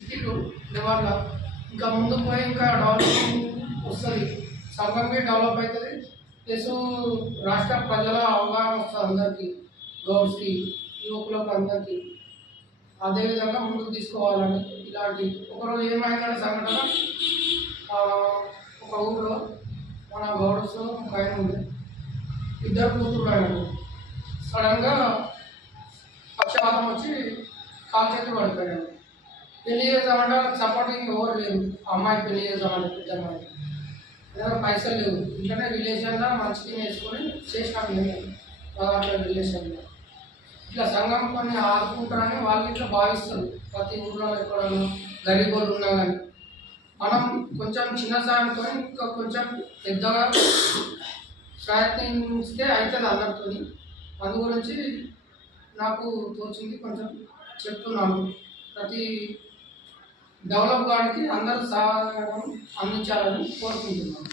ఇటు ఇవాళ ఇంకా ముందుకు పోయి ఇంకా డెవలపింగ్ వస్తుంది, సంఘంకి డెవలప్ అవుతుంది, ప్లస్ రాష్ట్ర ప్రజల అవగాహన వస్తుంది అందరికీ, గౌడ్స్కి, యువకులకు అందరికీ. అదేవిధంగా ముందుకు తీసుకోవాలని ఇలాంటి ఒకరోజు ఏమైందంటే సంఘటన, ఒక ఊళ్ళో మన గౌడ్స్ ఒక ఆయన ఉండే, ఇద్దరు కూతురు ఆయనకు సడన్గా పక్షవాతం వచ్చి కాలు చేతులు పడిపోయాడు. పెళ్లి చేద్దామంటే వాళ్ళకి సపోర్టింగ్ ఎవరు లేరు, అమ్మాయి పెళ్లి చేద్దామంటే పెద్ద అమ్మాయి ఏదైనా పైసలు లేవు, ఇంట్లోనే రిలేషన్లో మంచిగా వేసుకొని చేసినాం మేము అట్లా రిలేషన్లో. ఇట్లా సంఘం కొన్ని ఆదుకుంటారని వాళ్ళు ఇట్లా భావిస్తారు. ప్రతి ఊళ్ళో ఎక్కడైనా గరీబ్ వాళ్ళు ఉన్నా కానీ మనం కొంచెం చిన్న సాయంతో ఇంకా కొంచెం పెద్దగా ప్రయత్నిస్తే అవుతుంది అందరితో. అందు గురించి నాకు తోచింది కొంచెం చెప్తున్నాను. ప్రతి డెవలప్ కావడానికి అందరూ సహాయం అందించాలని కోరుకుంటున్నాను.